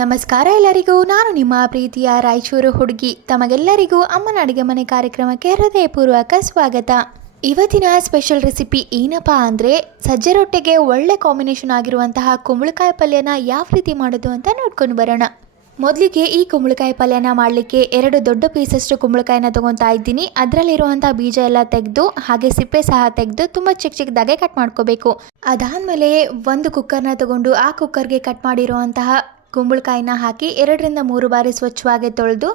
ನಮಸ್ಕಾರ ಎಲ್ಲರಿಗೂ. ನಾನು ನಿಮ್ಮ ಪ್ರೀತಿಯ ರಾಯಚೂರು ಹುಡುಗಿ. ತಮಗೆಲ್ಲರಿಗೂ ಅಮ್ಮನ ಅಡುಗೆ ಮನೆ ಕಾರ್ಯಕ್ರಮಕ್ಕೆ ಹೃದಯಪೂರ್ವಕ ಸ್ವಾಗತ. ಇವತ್ತಿನ ಸ್ಪೆಷಲ್ ರೆಸಿಪಿ ಏನಪ್ಪ ಅಂದರೆ ಸಜ್ಜೆ ರೊಟ್ಟಿಗೆ ಒಳ್ಳೆ ಕಾಂಬಿನೇಷನ್ ಆಗಿರುವಂತಹ ಕುಂಬಳಕಾಯಿ ಪಲ್ಯನ ಯಾವ ರೀತಿ ಮಾಡೋದು ಅಂತ ನೋಡ್ಕೊಂಡು ಬರೋಣ. ಮೊದಲಿಗೆ ಈ ಕುಂಬಳಕಾಯಿ ಪಲ್ಯನ ಮಾಡಲಿಕ್ಕೆ 2 ದೊಡ್ಡ ಪೀಸಷ್ಟು ಕುಂಬಳಕಾಯಿನ ತೊಗೊತಾ ಇದ್ದೀನಿ. ಅದರಲ್ಲಿರುವಂಥ ಬೀಜ ಎಲ್ಲ ತೆಗೆದು ಹಾಗೆ ಸಿಪ್ಪೆ ಸಹ ತೆಗೆದು ತುಂಬ ಚಿಕ್ಕದಾಗೆ ಕಟ್ ಮಾಡ್ಕೋಬೇಕು. ಅದಾದಮೇಲೆ ಒಂದು ಕುಕ್ಕರ್ನ ತಗೊಂಡು ಆ ಕುಕ್ಕರ್ಗೆ ಕಟ್ ಮಾಡಿರುವಂತಹ ಕುಂಬಳಕಾಯಿನ ಹಾಕಿ 2 ರಿಂದ 3 ಬಾರಿ ಸ್ವಚ್ಛವಾಗಿ ತೊಳೆದು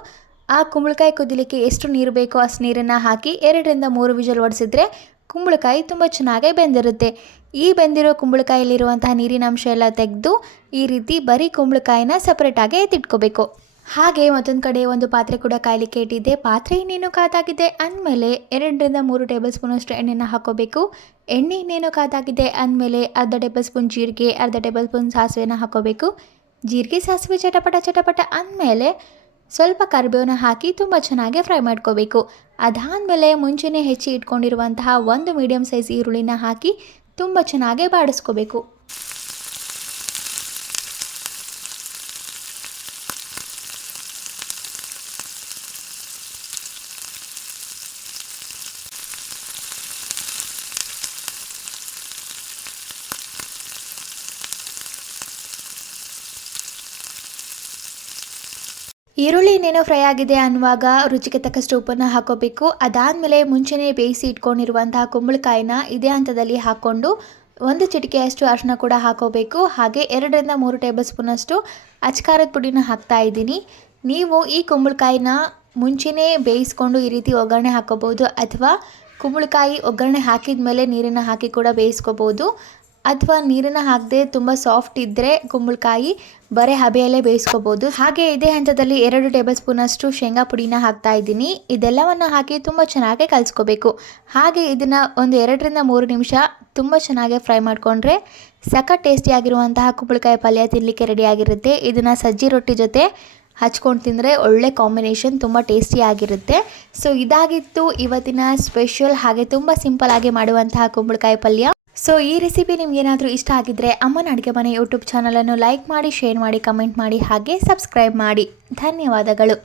ಆ ಕುಂಬಳಕಾಯಿ ಕುದಿಲಿಕ್ಕೆ ಎಷ್ಟು ನೀರು ಬೇಕೋ ಅಷ್ಟು ನೀರನ್ನು ಹಾಕಿ 2 ರಿಂದ 3 ವಿಷಲ್ ಹೊಡೆಸಿದ್ರೆ ಕುಂಬಳಕಾಯಿ ತುಂಬ ಚೆನ್ನಾಗಿ ಬೆಂದಿರುತ್ತೆ. ಈ ಬೆಂದಿರೋ ಕುಂಬಳಕಾಯಲ್ಲಿರುವಂತಹ ನೀರಿನ ಅಂಶ ಎಲ್ಲ ತೆಗೆದು ಈ ರೀತಿ ಬರೀ ಕುಂಬಳಕಾಯಿನ ಸಪ್ರೇಟಾಗಿ ಎತ್ತಿಟ್ಕೋಬೇಕು. ಹಾಗೆ ಮತ್ತೊಂದು ಕಡೆ ಒಂದು ಪಾತ್ರೆ ಕೂಡ ಕಾಯಲಿಕ್ಕೆ ಇಟ್ಟಿದ್ದೆ. ಪಾತ್ರೆ ಇನ್ನೇನು ಕಾದಾಗಿದೆ ಅಂದಮೇಲೆ 2 ರಿಂದ 3 ಟೇಬಲ್ ಸ್ಪೂನಷ್ಟು ಎಣ್ಣೆನ ಹಾಕೋಬೇಕು. ಎಣ್ಣೆ ಇನ್ನೇನು ಕಾದಾಗಿದೆ ಅಂದಮೇಲೆ ಅರ್ಧ ಟೇಬಲ್ ಸ್ಪೂನ್ ಜೀರಿಗೆ, ಅರ್ಧ ಟೇಬಲ್ ಸ್ಪೂನ್ ಸಾಸಿವೆನ ಹಾಕೋಬೇಕು. ಜೀರಿಗೆ ಸಾಸಿವೆ ಚಟಪಟ ಅಂದಮೇಲೆ ಸ್ವಲ್ಪ ಕರಿಬೇವನ್ನ ಹಾಕಿ ತುಂಬ ಚೆನ್ನಾಗಿ ಫ್ರೈ ಮಾಡ್ಕೋಬೇಕು. ಅದಾದಮೇಲೆ ಮುಂಚೆನೇ ಹೆಚ್ಚಿ ಇಟ್ಕೊಂಡಿರುವಂತಹ 1 ಮೀಡಿಯಮ್ ಸೈಜ್ ಈರುಳ್ಳಿನ ಹಾಕಿ ತುಂಬ ಚೆನ್ನಾಗಿ ಬಾಡಿಸ್ಕೋಬೇಕು. ಈರುಳ್ಳಿ ಇನ್ನೇನೋ ಫ್ರೈ ಆಗಿದೆ ಅನ್ನುವಾಗ ರುಚಿಗೆ ತಕ್ಕಷ್ಟು ಉಪ್ಪನ್ನು ಹಾಕೋಬೇಕು. ಅದಾದಮೇಲೆ ಮುಂಚೆನೇ ಬೇಯಿಸಿ ಇಟ್ಕೊಂಡಿರುವಂತಹ ಕುಂಬಳಕಾಯಿನ ಇದೇ ಹಂತದಲ್ಲಿ ಹಾಕ್ಕೊಂಡು 1 ಚಿಟಿಕೆಯಷ್ಟು ಅರಿಶಿನ ಕೂಡ ಹಾಕೋಬೇಕು. ಹಾಗೆ 2 ರಿಂದ 3 ಟೇಬಲ್ ಸ್ಪೂನಷ್ಟು ಅಚ್ಕಾರದ ಪುಡಿನ ಹಾಕ್ತಾ ಇದ್ದೀನಿ. ನೀವು ಈ ಕುಂಬಳಕಾಯಿನ ಮುಂಚೆನೇ ಬೇಯಿಸ್ಕೊಂಡು ಈ ರೀತಿ ಒಗ್ಗರಣೆ ಹಾಕೋಬೋದು, ಅಥವಾ ಕುಂಬಳಕಾಯಿ ಒಗ್ಗರಣೆ ಹಾಕಿದ ಮೇಲೆ ನೀರನ್ನು ಹಾಕಿ ಕೂಡ ಬೇಯಿಸ್ಕೋಬೋದು. ಅಥವಾ ನೀರನ್ನು ಹಾಕದೆ ತುಂಬ ಸಾಫ್ಟ್ ಇದ್ದರೆ ಕುಂಬಳಕಾಯಿ ಬರೀ ಹಬೆಯಲ್ಲೇ ಬೇಯಿಸ್ಕೋಬೋದು. ಹಾಗೆ ಇದೇ ಹಂತದಲ್ಲಿ 2 ಟೇಬಲ್ ಸ್ಪೂನಷ್ಟು ಶೇಂಗಾ ಪುಡಿನ ಹಾಕ್ತಾ ಇದ್ದೀನಿ. ಇದೆಲ್ಲವನ್ನು ಹಾಕಿ ತುಂಬ ಚೆನ್ನಾಗಿ ಕಲಿಸ್ಕೋಬೇಕು. ಹಾಗೆ ಇದನ್ನು ಒಂದು 2 ರಿಂದ 3 ನಿಮಿಷ ತುಂಬ ಚೆನ್ನಾಗಿ ಫ್ರೈ ಮಾಡಿಕೊಂಡ್ರೆ ಸಖತ್ ಟೇಸ್ಟಿಯಾಗಿರುವಂತಹ ಕುಂಬಳಕಾಯಿ ಪಲ್ಯ ತಿನ್ನಲಿಕ್ಕೆ ರೆಡಿಯಾಗಿರುತ್ತೆ. ಇದನ್ನು ಸಜ್ಜಿ ರೊಟ್ಟಿ ಜೊತೆ ಹಚ್ಕೊಂಡು ತಿಂದರೆ ಒಳ್ಳೆ ಕಾಂಬಿನೇಷನ್, ತುಂಬ ಟೇಸ್ಟಿಯಾಗಿರುತ್ತೆ. ಸೊ ಇದಾಗಿತ್ತು ಇವತ್ತಿನ ಸ್ಪೆಷಲ್ ಹಾಗೆ ತುಂಬ ಸಿಂಪಲ್ ಆಗಿ ಮಾಡುವಂತಹ ಕುಂಬಳಕಾಯಿ ಪಲ್ಯ. ಸೊ ಈ ರೆಸಿಪಿ ನಿಮಗೇನಾದರೂ ಇಷ್ಟ ಆಗಿದ್ದರೆ ಅಮ್ಮನ ಅಡುಗೆ ಮನೆ ಯೂಟ್ಯೂಬ್ ಚಾನಲನ್ನು ಲೈಕ್ ಮಾಡಿ, ಶೇರ್ ಮಾಡಿ, ಕಮೆಂಟ್ ಮಾಡಿ, ಹಾಗೆ ಸಬ್ಸ್ಕ್ರೈಬ್ ಮಾಡಿ. ಧನ್ಯವಾದಗಳು.